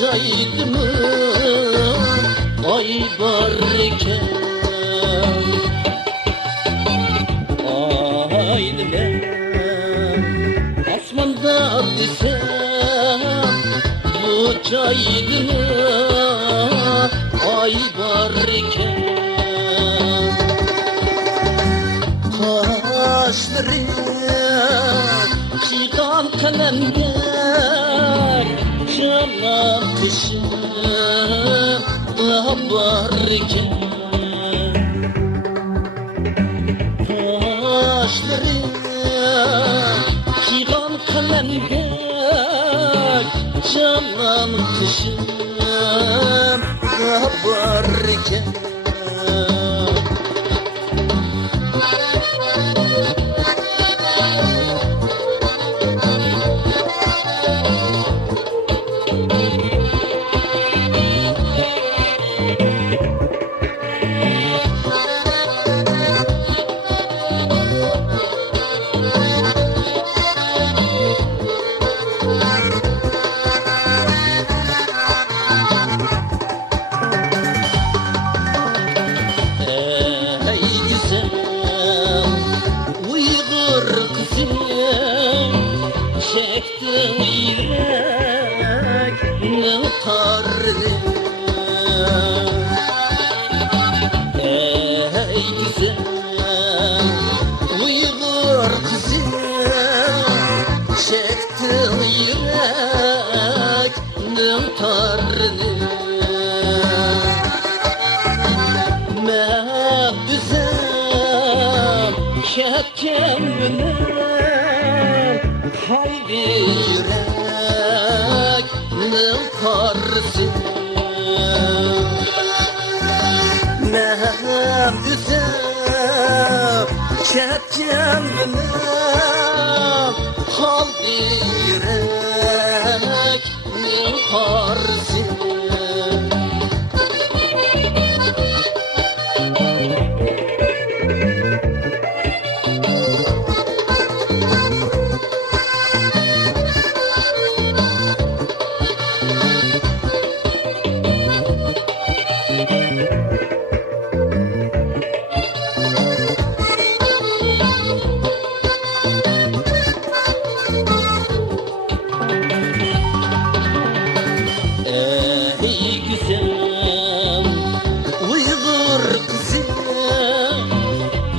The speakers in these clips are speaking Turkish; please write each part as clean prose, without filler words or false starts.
caydımı ay barken aydı ben asmanda desem bu caydımı ay barken kaşları çıkan kalemler canım kışım barken kaşları çıkan kalemler canım kışım barken çektim yüreğini tarlı ey güzel Uygur kızım çektim yüreğini tarlı ben düzen çektim kalbi yüreğinin karısı Mehmet düzen çekeceğim benim kalbi yüreğinin karısı Ey güzel Uygur kızım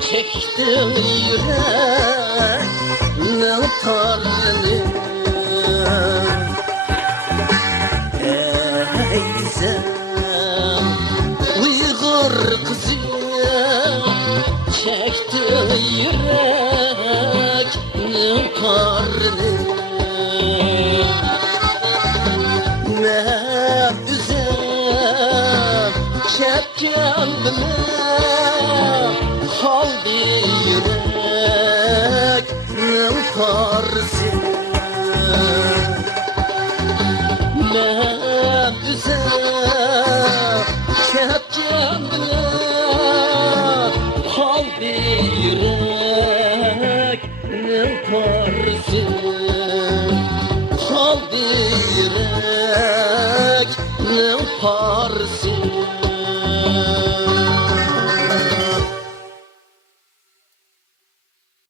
çektim yüreğine tarlını Ey güzel Uygur kızım çektim yüreğine tarlını ne güzel çekeceğim bilmem kaldı yüreğinin karısı ne güzel çekeceğim bilmem kaldı yüreğinin karısı kaldı yüreğinin parsı